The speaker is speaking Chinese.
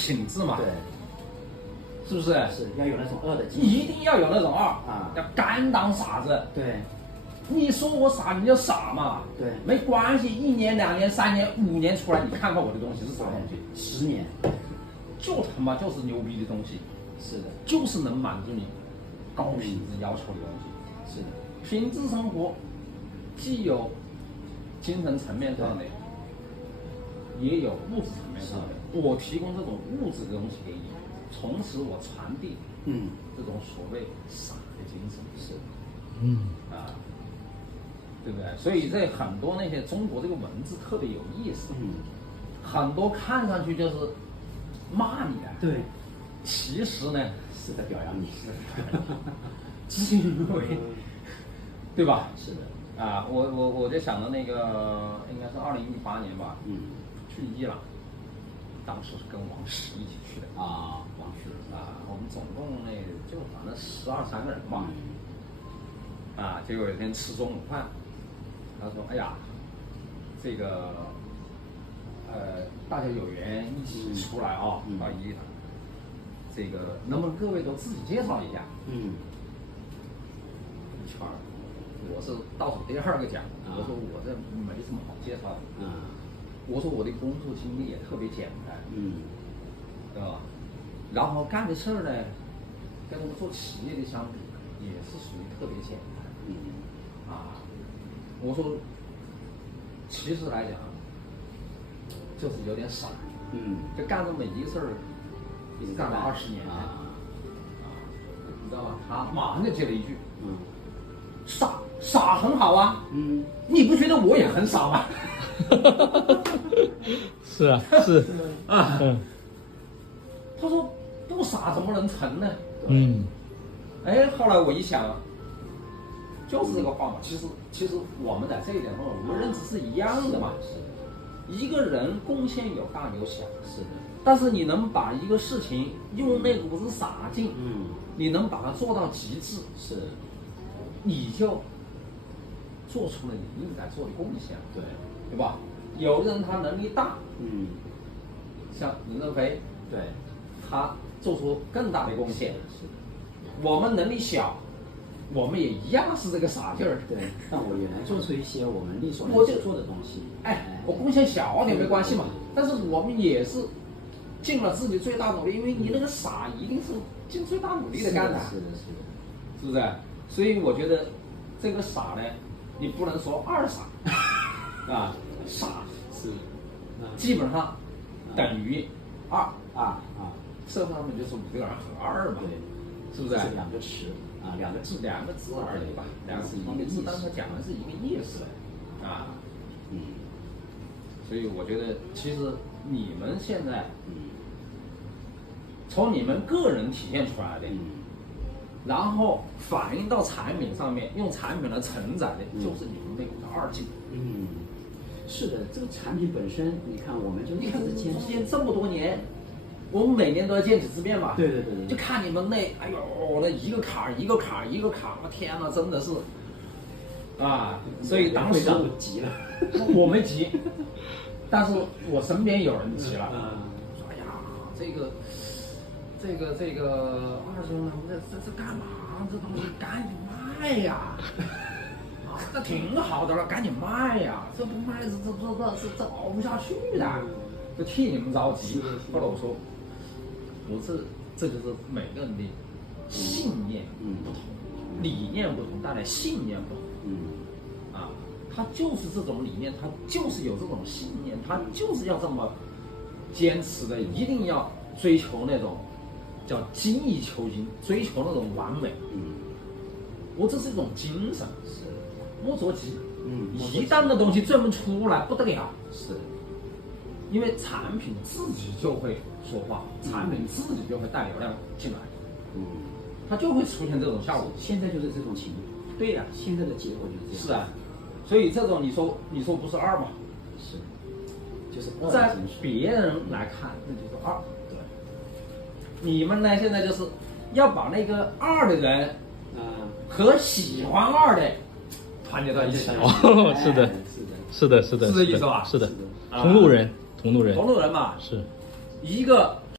品质嘛，对，是不是？是要有那种二的精一定要有那种二啊，要敢当傻子。对，你说我傻，你就傻嘛。对，没关系，1年、2年、3年、5年出来，你看看我的东西是啥东西，10年，就他妈就是牛逼的东西。是的，就是能满足你高品质要求的东西。是的，品质生活既有精神层面上的，也有物质层面上的。我提供这种物质的东西给你，从此我传递这种所谓傻的精神。是，对不对？所以这很多那些中国这个文字特别有意思，很多看上去就是骂你的，对，其实呢是在表扬你，是因为，对吧？是的，啊，我就想到那个应该是2018年吧，去伊朗，当时是跟王石一起去的啊，王石啊，我们总共呢就反正12、13个人吧，啊，结果有一天吃中午饭，他说：“哎呀，这个大家有缘一起出来啊，到伊朗，这个能不能各位都自己介绍一下？”一圈儿，我是倒数第2个讲，我说我这没什么好介绍的，我说我的工作经历也特别简单，对吧？然后干的事儿呢，跟我们做企业的相比，也是属于特别简单，我说，其实来讲，就是有点傻，就干这么一个事儿，干了20年，你知道吧？他马上就接了一句，傻很好啊，你不觉得我也很傻吗？是啊，是啊，他说不傻怎么能成呢？哎，后来我一想，就是这个话嘛。其实我们在这一点上，我们认知是一样的嘛。是，一个人贡献有大有小，是的。但是你能把一个事情用那股子傻劲，你能把它做到极致，是，你就做出了你应该做的贡献，对吧？有的人他能力大，像任正非，对，他做出更大的贡献，是的。我们能力小，我们也一样是这个傻劲儿，对。但我也能做出一些我们力所能及做的东西。我贡献小点没关系嘛，但是我们也是尽了自己最大努力，因为你那个傻一定是尽最大努力的干的，是的，是不是？所以我觉得这个傻呢，你不能说二傻，傻是基本上等于2，社会上面就是5个人和2嘛，对，是不是？是2个词，2个字，2个字而已吧，2个字，但是讲的是一个意思，所以我觉得其实你们现在，从你们个人体现出来的，然后反映到产品上面，用产品来承载的，就是你们那股的2劲。是的，这个产品本身，你看我们就一直坚持这么多年。我们每年都要见几次面嘛，对，就看你们那，哎呦，那一个坎儿一个坎儿一个坎儿，我天哪，真的是，所以当时我急了，我没急，但是我身边有人急了，说哎呀，这个二兄呢，这干嘛？这东西赶紧卖呀！这挺好的了，赶紧卖呀！这不卖这熬不下去的，就替你们着急。后来我说。不是，这就是每个人的信念不同，理念不同，带来信念不同。他就是这种理念，他就是有这种信念，他就是要这么坚持的，一定要追求那种叫精益求精，追求那种完美。我这是一种精神，是摸着急。一旦那东西这么出来，不得了，是。因为产品自己就会说话，产品自己就会带流量进来，它就会出现这种效果。现在就是这种情况。对呀，现在的结果就是这样。是啊，所以这种你说不是2吗？是，就是在别人来看那就是2。对，你们呢现在就是要把那个2的人，和喜欢2的团结到一起。是的，是的，是这意思吧？是的，同路人嘛，是一个